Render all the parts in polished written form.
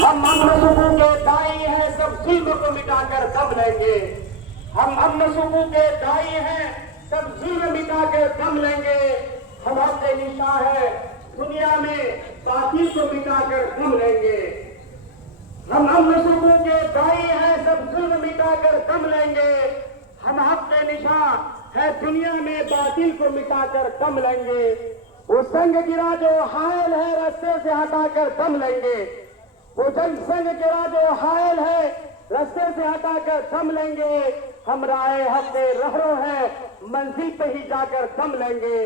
हम अमन सुकून के दाई हैं, सब जुल्म को मिटाकर दम लेंगे। हम अमन सुकून के दाई हैं, सब जुल्म मिटाकर दम लेंगे। हम अपने निशा है दुनिया में बातिल को मिटाकर दम लेंगे। हम अमन सुकून के दाई हैं, सब जुल्म मिटाकर दम लेंगे। हम अपने निशा है दुनिया में बातिल को मिटाकर दम लेंगे। वो संग गिरा जो हायल है, रास्ते से हटाकर दम लेंगे। वो संग गिरा जो हायल है, रास्ते से हटाकर दम लेंगे। हम राय हफ्ते रहरो है, मंजिल पे ही जाकर दम लेंगे।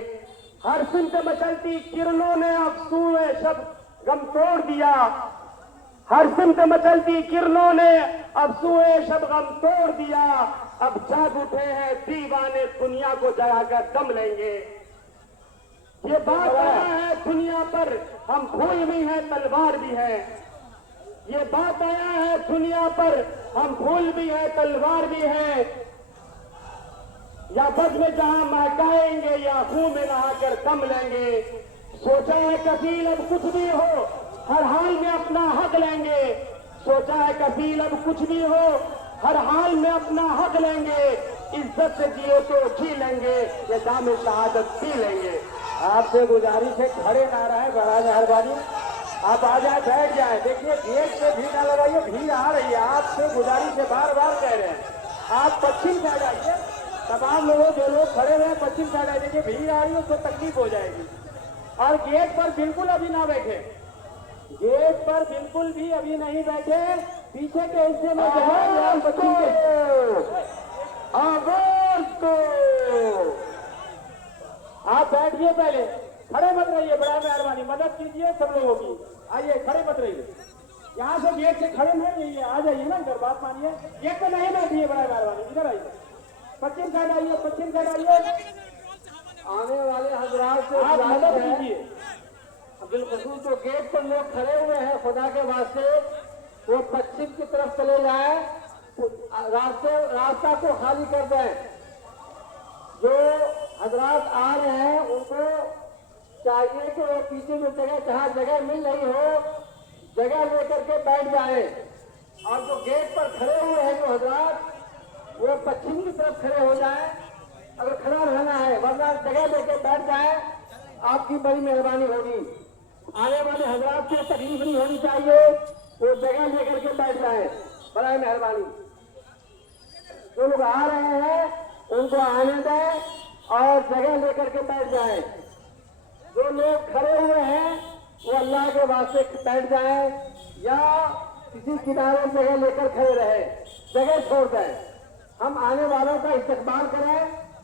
हर सिमत मचलती किरणों ने अफसूए शब्द गम तोड़ दिया। हर सिमत मचलती किरणों ने अफसूए शब्द गम तोड़ दिया। अब जाग उठे हैं दीवाने, दुनिया को जगाकर दम लेंगे। ये बात आया है दुनिया पर, हम फूल भी हैं तलवार भी हैं। ये बात आया है दुनिया पर, हम फूल भी हैं तलवार भी हैं। या बद में जहां महकाएंगे या खून में नहाकर दम लेंगे। सोचा है कफील अब कुछ भी हो, हर हाल में अपना हक लेंगे। सोचा है कफील अब कुछ भी हो, हर हाल में अपना हक लेंगे। इज्जत से जियो तो जी लेंगे, ये जाम शहादत पी लेंगे। आपसे गुजारिश है, खड़े ना रहे, बड़ा मेहरबानी आप आ जाए, बैठ जाए। देखिए गेट पे भीड़ ना लगाइए, भीड़ आ रही है। आपसे गुजारिश है, बार बार कह रहे हैं आप पश्चिम साइड आइए। तमाम लोगों जो लोग खड़े हुए हैं पश्चिम साइड आइए, देखिए भीड़ आ रही है, उसको तकलीफ हो जाएगी। और गेट पर बिल्कुल अभी ना बैठे, गेट पर बिल्कुल भी अभी नहीं बैठे। पीछे के हिस्से में आप बैठिए, पहले खड़े मत रहिए, बड़ा मेहरबानी मदद कीजिए सब लोगों की। आइए खड़े मत रहिए, यहाँ से गेट से खड़े नहीं रहिए, आ जाइए ना इधर, बात मानिए। गेट पे नहीं बैठिए, बड़ा मेहरबानी इधर आइए, पश्चिम साइड आइए, पश्चिम साइड आइए। आने वाले हजरात से आप मदद कीजिए। बिल्कुल जो गेट पर लोग खड़े हुए हैं, खुदा के वास्ते वो पश्चिम की तरफ चले जाए, रास्ता को खाली कर दें। जो हजरात आ रहे हैं उनको चाहिए कि वो पीछे में जहाँ जगह मिल रही हो, जगह लेकर के बैठ जाए। और जो गेट पर खड़े हुए हैं जो हजरात, वो पश्चिम की तरफ खड़े हो जाए अगर खड़ा रहना है, वरना जगह लेकर बैठ जाए, आपकी बड़ी मेहरबानी होगी। आने वाले हजरात को तकलीफ नहीं होनी चाहिए, वो जगह लेकर के बैठ जाए, बड़ा मेहरबानी। जो लोग आ रहे हैं उनको आने दें और जगह लेकर के बैठ जाए। जो लोग खड़े हुए हैं वो अल्लाह के वास्ते बैठ जाए या किसी किनारे जगह लेकर खड़े रहे, जगह छोड़ दें। हम आने वालों का इस्तकबाल करें,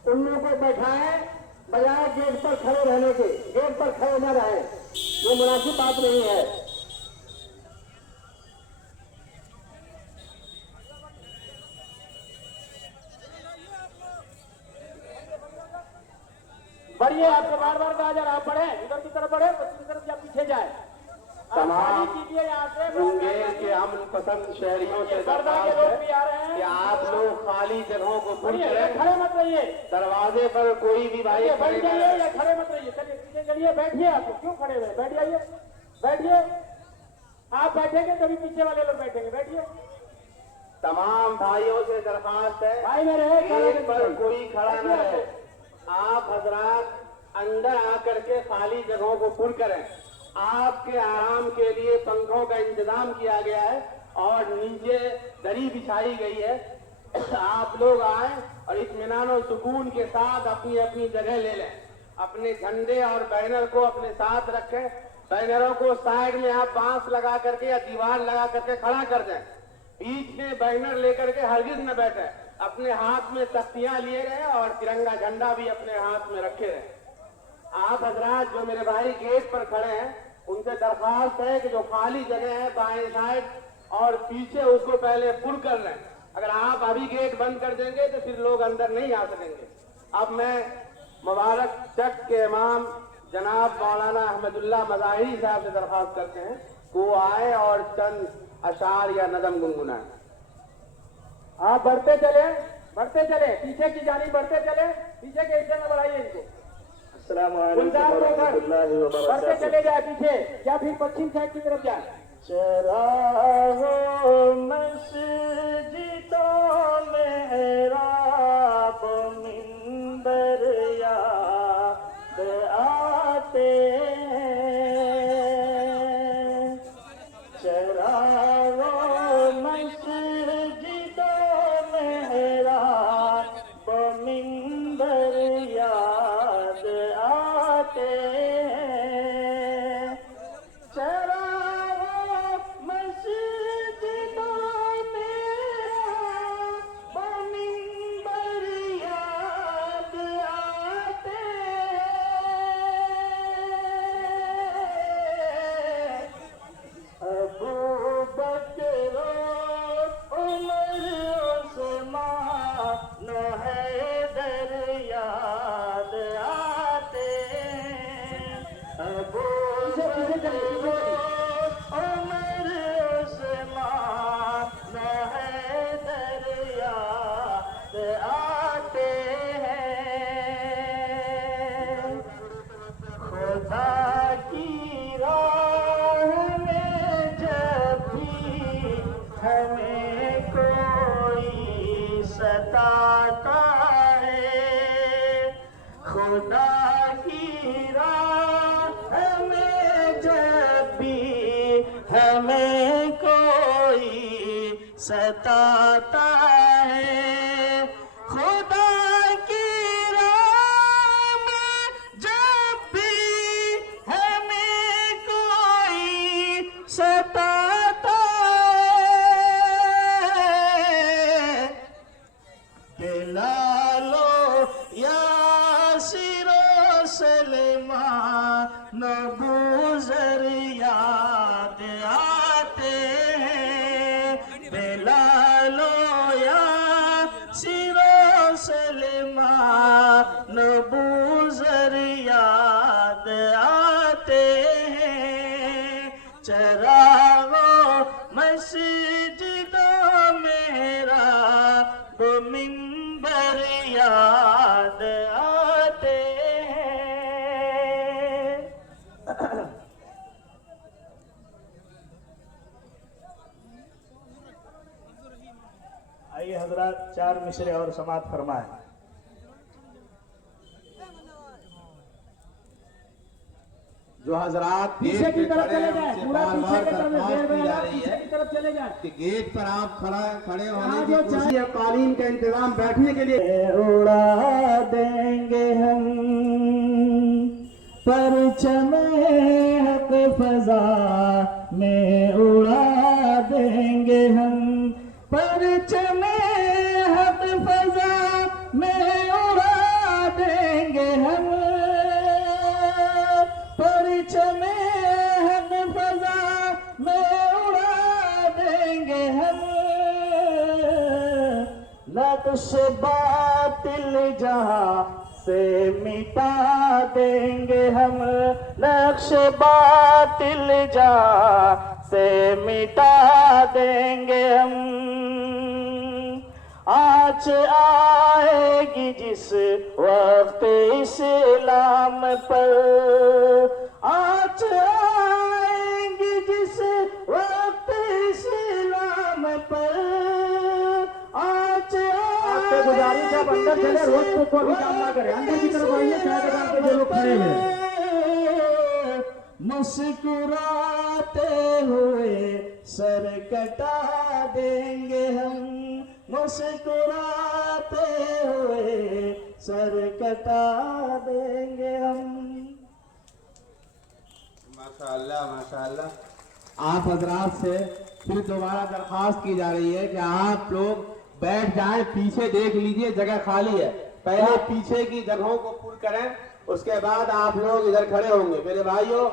उन लोगों को बैठाएं, बजाय गेट पर खड़े रहने के। गेट पर खड़े न रहे, ये मुनासिब बात नहीं है। बढ़िए, आपको बार बार कहा जा रहा, आप बढ़े, इधर की तरफ बढ़े, पश्चिम की तरफ या पीछे जाए। तमाम कीजिए यहाँ से मुंगेर के अमन पसंद शहरियों से के लोग भी आ रहे हैं कि आप लोग खाली जगहों को भर करें। खड़े मत रहिए, दरवाजे पर कोई भी भाई बैठ जाइए या खड़े मत रहिए। चलिए पीछे चलिए, बैठिए। आपको क्यों खड़े हुए, बैठ जाइए, बैठिए। आप बैठेंगे तभी पीछे वाले लोग बैठेंगे, बैठिए। तमाम भाइयों से दरखास्त है भाई मेरे गेट पर कोई खड़ा न रहे। आप हजरात अंदर आकर के खाली जगहों को पुर करें। आपके आराम के लिए पंखों का इंतजाम किया गया है और नीचे दरी बिछाई गई है। आप लोग आए और इत्मीनान और सुकून के साथ अपनी अपनी जगह ले लें। अपने झंडे और बैनर को अपने साथ रखें। बैनरों को साइड में आप बांस लगा करके या दीवार लगा करके खड़ा कर दें। बीच में बैनर लेकर के हरगिज न बैठे, अपने हाथ में तख्तियां लिए रहे और तिरंगा झंडा भी अपने हाथ में रखे रहे। आप हजरात जो मेरे भाई गेट पर खड़े हैं उनसे दरख्वास्त है कि जो खाली जगह है बाएं साइड और पीछे, उसको पहले पुर कर लें। अगर आप अभी गेट बंद कर देंगे तो फिर लोग अंदर नहीं आ सकेंगे। अब मैं मुबारक चक के इमाम जनाब मौलाना अहमदुल्लाह मज़ाहिरी साहब से दरख्वास्त करते हैं कि वो आए और चंद अशार या नदम गुनगुनाएं। आप बढ़ते चले, बढ़ते चले, पीछे की जानी बढ़ते चले, पीछे के हिस्से में बढ़ाइए इनको। बढ़ते चले जाए पीछे या फिर पश्चिम साइड की तरफ जाए। चेहरा चरागो मस्जिदों मेरा वो मिंबर याद आते हैं। चरागो मस्जिदों मेरा वो मिंबर याद आते हैं। अबू बकर उमर उस्मान हैदर याद आते हैं। अबू बकर उमर उस्मान हैदर याद आते हैं। खुदा की राह में जब भी हमें कोई सताता है, खुदा की राह में जब भी हमें कोई सताता है, खुदा की राह में जब भी हमें कोई सताता है। बिलालो यासिरो सलमान बुज़र याद आते हैं। बिलालो यासिरो सलमान बुज़र याद आते हैं। चरागो मस्जिदों मेरा वो मिंबर याद आते हैं। आइए हजरात 4 मिसरे और समात फरमाएं। जो हजरात पीछे गेट की पे तरफ खड़े चले हैं जाए, उनसे पूरा बार पीछे बार की तरफ दरख्वास्त की जा रही पीछे है की तरफ चले जाए। कि गेट पर आप खड़े होने हाँ, की जो कुर्सी या कालीन का इंतजाम बैठने के लिए उड़ा देंगे हम परचम हक फजा में, उड़ा देंगे हम परचम हक फजा में, उड़ा देंगे हम परचम हक फजा में, उड़ा देंगे हम। नक्श बातिल जहां से मिटा देंगे हम, नक्श बातिल जहां से मिटा देंगे हम। आज आएगी जिस वक्त इस्लाम पर, आज आएगी जिस वक्त इस्लाम पर, आज आपसे गुजारिश है आप अंदर चले, रोड पे कोई भी काम ना करें। अंदर की तरफ आइए, चाय दुकान पे जो लोग खड़े हुए हैं। मुस्कुराते हुए सर कटा देंगे हम, मुस्कुराते हुए सर कटा देंगे हम। माशाअल्लाह माशाअल्लाह। आप हजरात से फिर दोबारा दरख्वास्त की जा रही है कि आप लोग बैठ जाएं, पीछे देख लीजिए जगह खाली है। पहले पीछे की जगहों को पूर्ण करें, उसके बाद आप लोग इधर खड़े होंगे। मेरे भाइयों